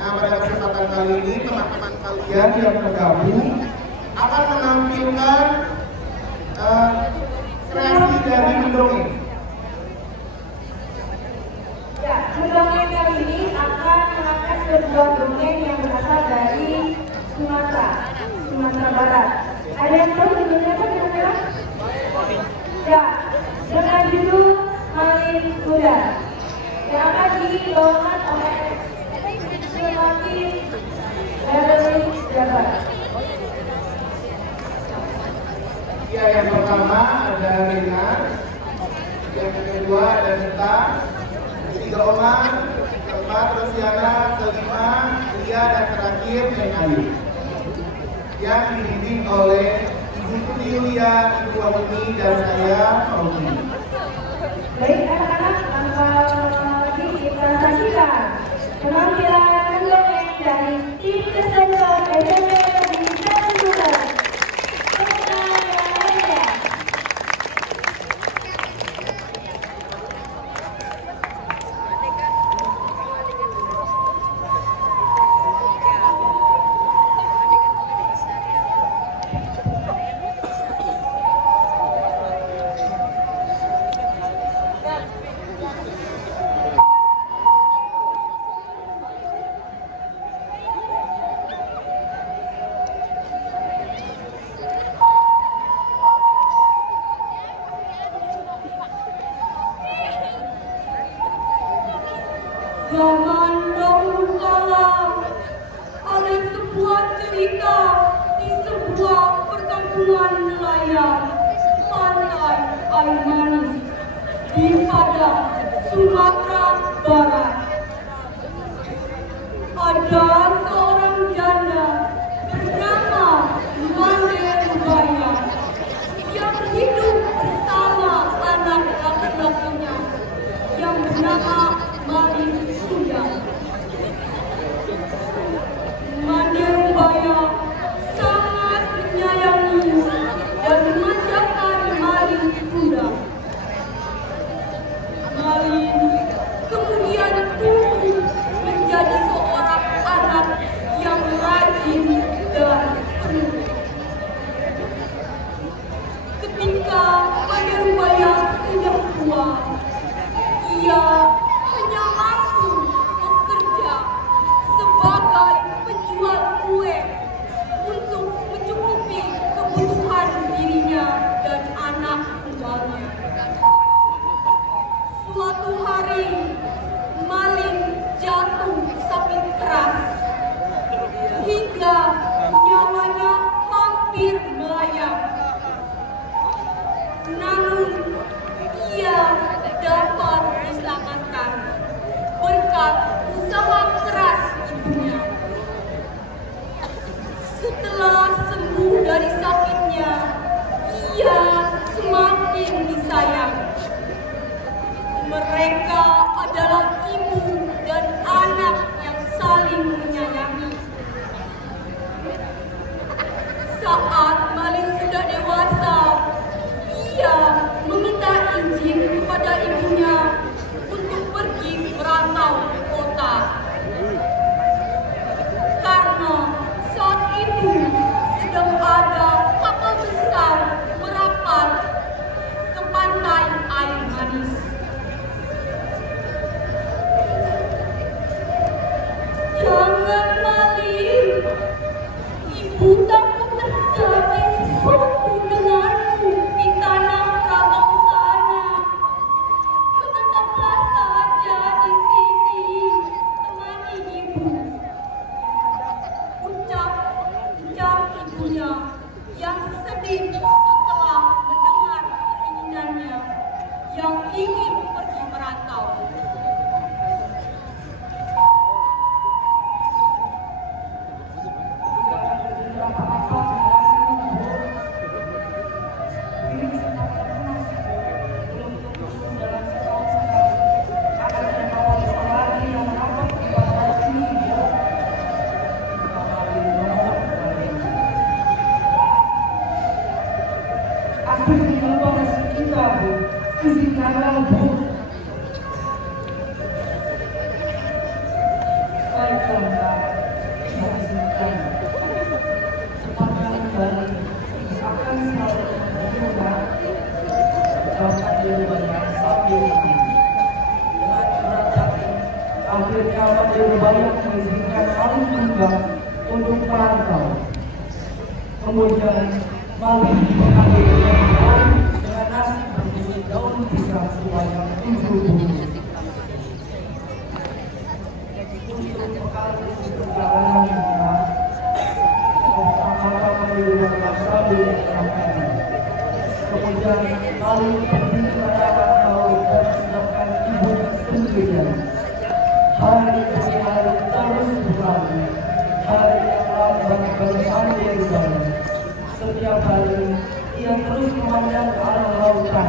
Nah, pada kesempatan kali ini teman-teman kalian yang bergabung akan menampilkan kreasi dari mendongeng. Ya, mendongeng kali ini akan mengangkat sebuah dongeng yang berasal dari Sumatera Barat. Ada yang tahu judulnya apa kira-kira? Ya, dengan judul Malin Kuda yang akan dibawakan oleh Semakin dari Jabar. Ya, yang pertama ada Rina, yang kedua ada Nita, ketiga Omar, keempat Rosiana, kelima Lia, dan terakhir Neng Ayu. Yang dibimbing oleh Ibu Tuti Yulia, Ibu Wahini, dan saya Fauzi. Baik anak-anak, tanpa lagi kita saksikan penampilan mendongeng dari tim kesenian SMP Negeri 1 Tuban. Zaman dahulu kala ada sebuah cerita di sebuah perkampungan nelayan pantai air manis di Padang, Sumatera Barat. Ada seorang janda bernama Mande Rubaya yang hidup bersama anak laki-lakinya yang bernama Malin Kuda. Mande Rubaya sangat menyayangi dan memanjakan Malin Kuda. Malin kemudian tumbuh menjadi seorang anak yang rajin dan sungguh. Ketika Mande Rubaya sudah tua, ia hanya mampu bekerja sebagai penjual kue untuk mencukupi kebutuhan dirinya dan anak tunggalnya. Suatu hari, Malin jatuh sakit keras hingga nyawanya hampir melayang. Namun, ia dapat diselamatkan berkat usaha keras ibunya. Setelah sembuh dari sakitnya, ia semakin disayang. Mereka adalah ibu dan anak yang saling menyayangi. Saat Malin sudah dewasa, ia meminta izin kepada ibunya untuk pergi merantau ke kota. Karena saat itu sedang ada kapal besar merapat ke pantai air manis. baiklah Kak, tidak izinkan. Cepatlah kembali, akan selalu menunggu Kak. Ucapkan Dirubaya sambil dengan surat yakin, akhirnya Dirubaya mengizinkan Malik Tunggang untuk merantau. Kemudian Malik mengambil daun dengan nasi berbunyi daun pisang sebanyak 7 bungkus. Untuk bekal perjalanan kita, bersama-sama Dirubaya sambil menyampaikan. Kemudian Malik pergi ke dalam laut dan meninggalkan ibunya sendirian. Hari demi hari terus berlalu. Hari yang lambat berlalu Dirubaya. Setiap hari ia terus memandang ke arah lautan.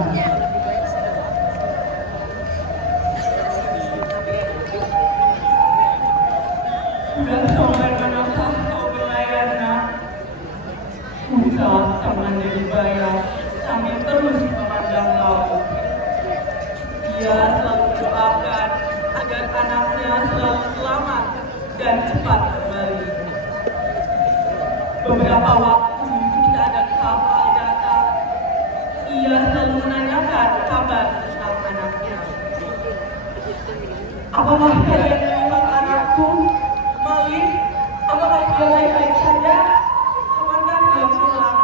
Sudah sampai manakah kau berlayar, nak? Ucap sang Dirubaya sambil terus memandang laut. Ia selalu berdoakan agar anaknya selalu selamat dan cepat kembali. Beberapa waktu tidak ada kapal datang, ia selalu menanyakan kabar tentang anaknya. Apakah kalian melihat anakku, Malik? Apakah dia baik-baik saja? Kapankah dia pulang?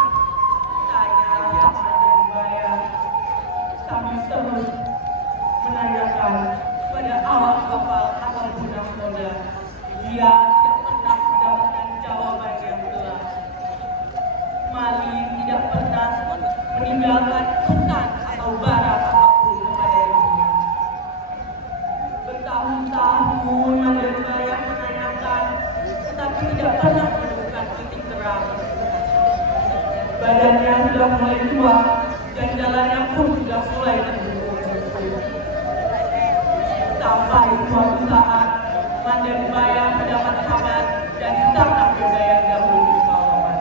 Tanya sang Dirubaya sambil terus menanyakan pada awak kapal ataupun nahkoda. Dia tidak pernah mendapatkan jawaban yang jelas. Malik tidak pernah meninggalkan pesan atau barang apapun kepada ibunya. Bertahun-tahun Dirubaya menanyakan, tetapi tidak pernah menemukan titik terang. Badannya sudah mulai tua dan jalannya pun sudah mulai terbungkus. Sampai suatu saat Dirubaya mendapat kabar dari sang nahkoda yang dahulu dibawakan.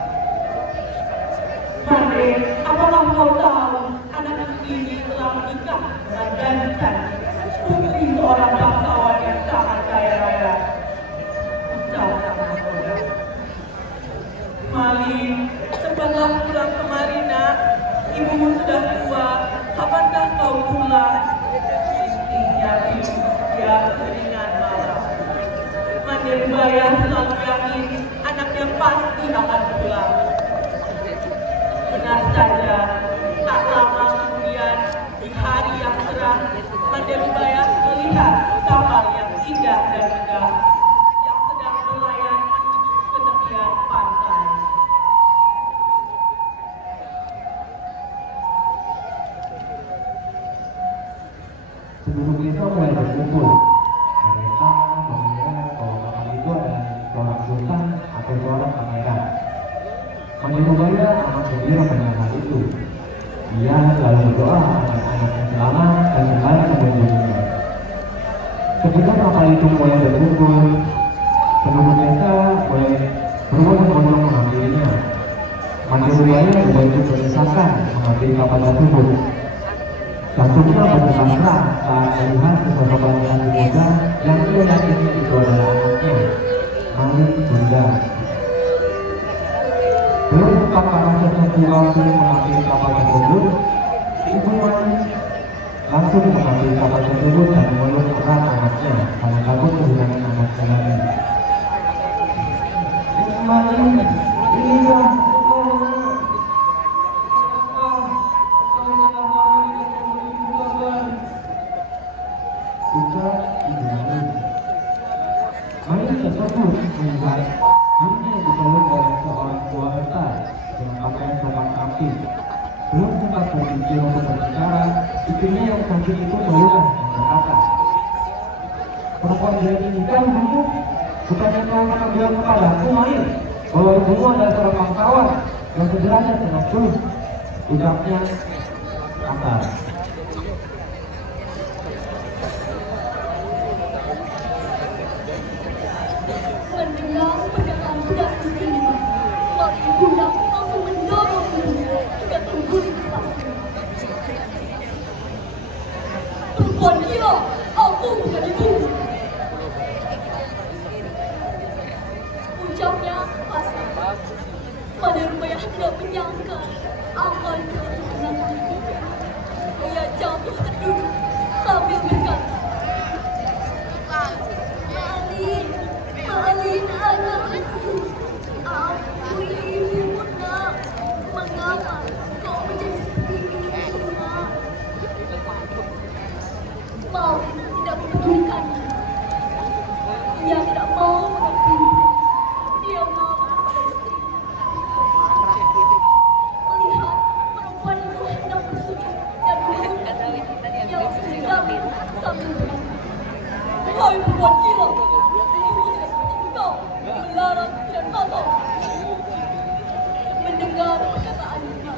Mande, apakah kau tahu anak ini telah menikah dengan Dansan, putri seorang bangsawan yang sangat kaya raya? Ucap sang nahkoda. Malik, cepatlah pulang kemari, nak. Ibumu sudah tua. Kapankah kau pulang? Intinya dia beringat malam. Dirubaya selalu yakin anaknya pasti akan pulang. Benar saja, tak lama kemudian di hari yang cerah, Dirubaya melihat kapal yang indah dan megah yang sedang berlayar menuju ke tepian pantai. Sebelum itu mulai berkumpul. Mereka mengira bahwa kapal itu adalah seorang sultan atau seorang pangeran. Dirubaya amat gembira dengan hal itu. Ia selalu berdoa agar anaknya selamat dan kembali ke dunia. Ketika kapal itu mulai berkumpul, penduduk desa mulai berbondong-bondong mengambilnya. Dirubaya membantu berdesakan mengambil kapal tersebut. Jantungnya berdebar saat melihat sesosok laki-laki muda yang ia yakini itu adalah anaknya, Malik Tunggang. Belum sempat para sesepuh waktu mengambil kapal tersebut, ibu Malik langsung mengambil kapal tersebut dan memeluk erat anaknya karena takut kehilangan anaknya lagi. Malik, inilah Malik tersebut melihat dirinya dipeluk oleh seorang buah besar dengan pakaian coklat rapi. Belum sempat berpikir untuk berbicara, istrinya yang cantik itu meludah dan berkata, "Perempuan dia ini kan dulu, bukannya kau akan bilang kepadaku, Malik, bahwa ibumu adalah seorang bangsawan yang sederhana dengan tulus." Ucapnya kasar. Mendengar perkataan budak miskin itu, Malik Tunggang langsung mendorong ibunya hingga terguling ke pasir. Perempuan gila, aku bukan ibumu. menyangka akan berkenan. Ia jatuh terduduk sambil berkata, Malin anakku, ampun ibu nak, mengapa kau menjadi seperti ini nak? Malin tidak mempedulikannya. Ia tidak mau mengerti. Dia mau kepada istrinya. Melihat perempuan itu hendak bersujud dan berlutut, ia langsung mengambil sambil berkata, "Hai perempuan gila, ibu tidak seperti engkau, melarat dan kotor." Mendengar perkataan itu,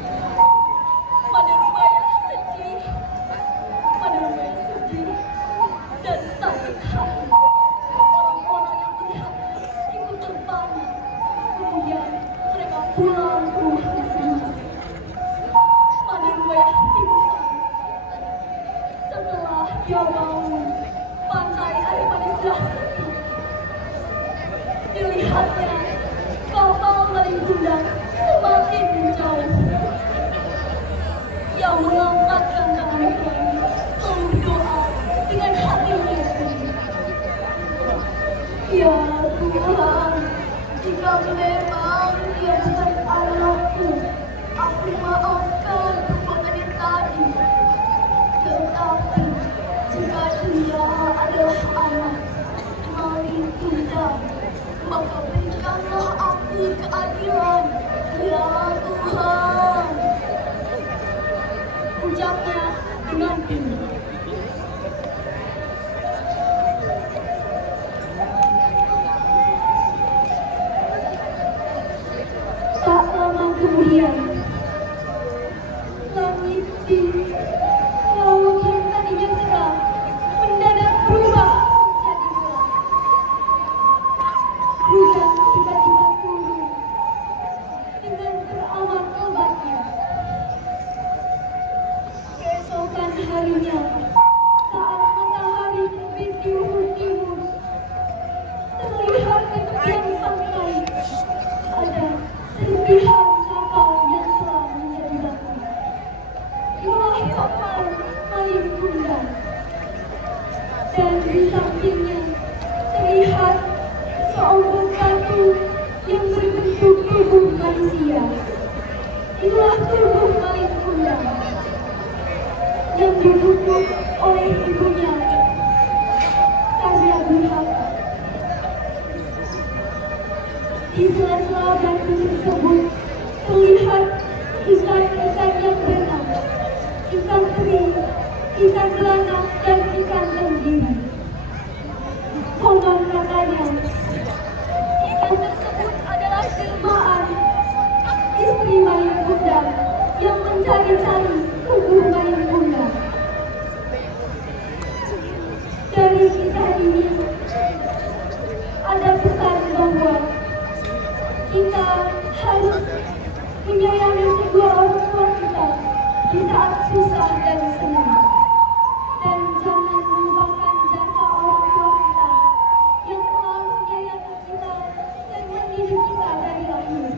Madarubaya sedih. Madarubaya sedih dan sakit hati. Orang-orang yang melihatnya ikut terpana. Kemudian mereka pulang ke rumah masing-masing. Madarubaya pingsan. Setelah dia bangun, pantai air manis sudah sepi. Dilihatnya kapal Malin Kundang semakin menjauh. Ia mengangkatkan tangannya lalu berdoa dengan hatinya sendiri. Ya Tuhan, jika memang dia bukan anakku, aku maafkan perbuatan yang tadi. Tetapi jika dia adalah anak Malin Kundang, maka berikanlah aku keadilan, ya Tuhan. Ucapnya dengan tinggi. Tak lama kemudian, langit biru, laut yang tadinya cerah mendadak berubah menjadi gelap. Hujan tiba-tiba turun dengan teramat lebatnya. Keesokan harinya, saat matahari terbit di ufuk timur, terlihat di tepian pantai ada serpihan kapal yang telah menjadi batu. Itulah kapal Malin Kundang. Dan di sampingnya terlihat seonggok batu yang berbentuk tubuh manusia. Itulah tubuh Malin Kundang yang didukung oleh ibunya karena durhaka. Di sela-sela batu tersebut terlihat ikan-ikan yang berenang, ikan teri, ikan belanak, dan ikan tenggiri. Konon katanya, ikan tersebut adalah jelmaan istri Malin Kundang yang mencari-cari tubuh Malin Kundang. Dari kisah ini ada pesan bahwa kita harus menyayangi kedua orang tua kita di saat susah dan senang, dan jangan melupakan jasa orang tua kita yang telah menyayangi kita dan mendidik kita dari lahir.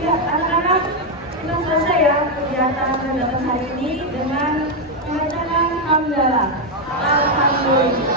Ya, anak-anak, kita selesai ya kegiatan kegiatan hari ini dengan bacaan hamdalah. Alhamdulillah.